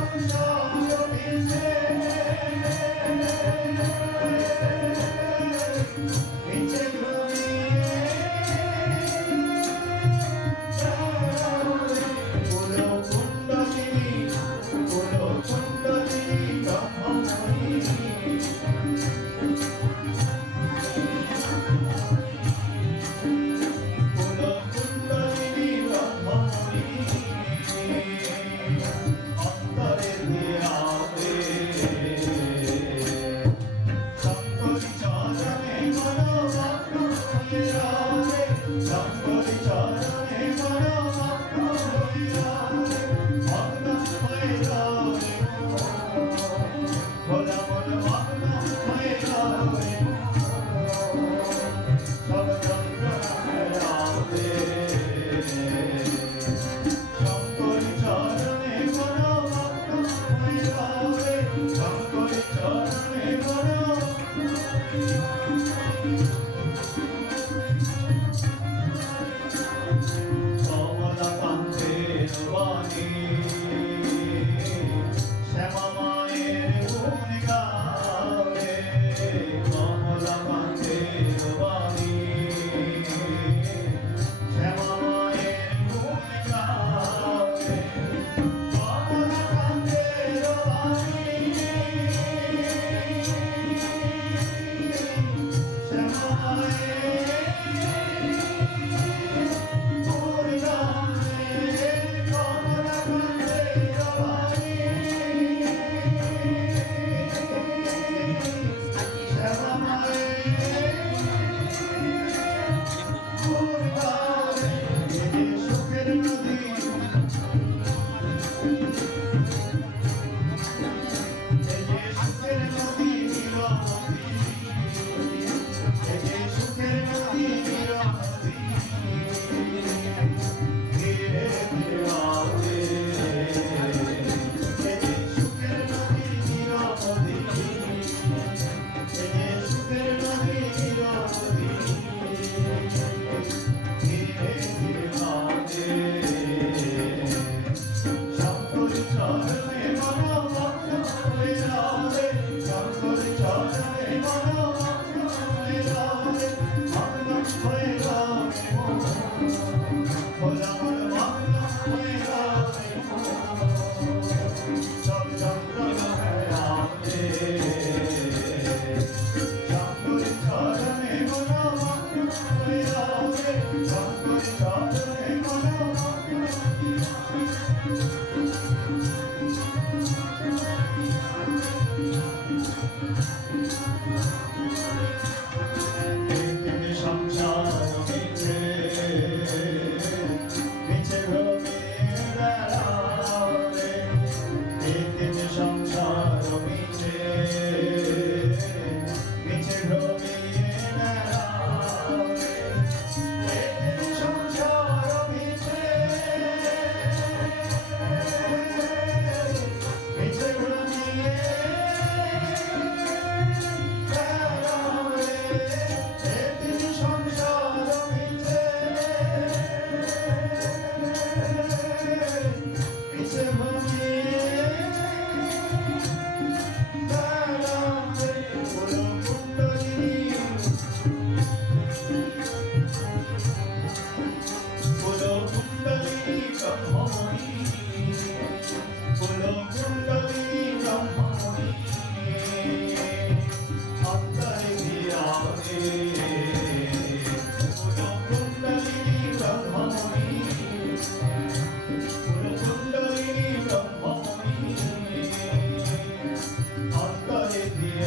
Hallelujah.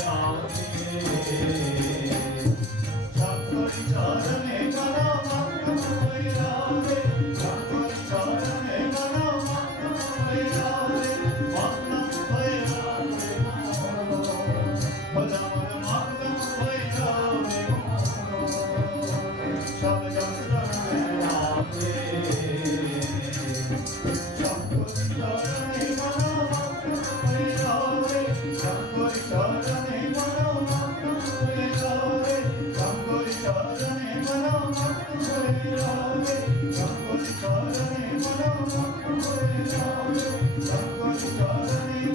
Oh. Thank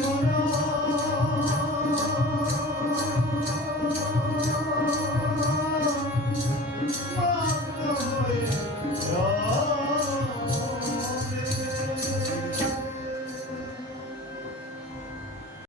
you.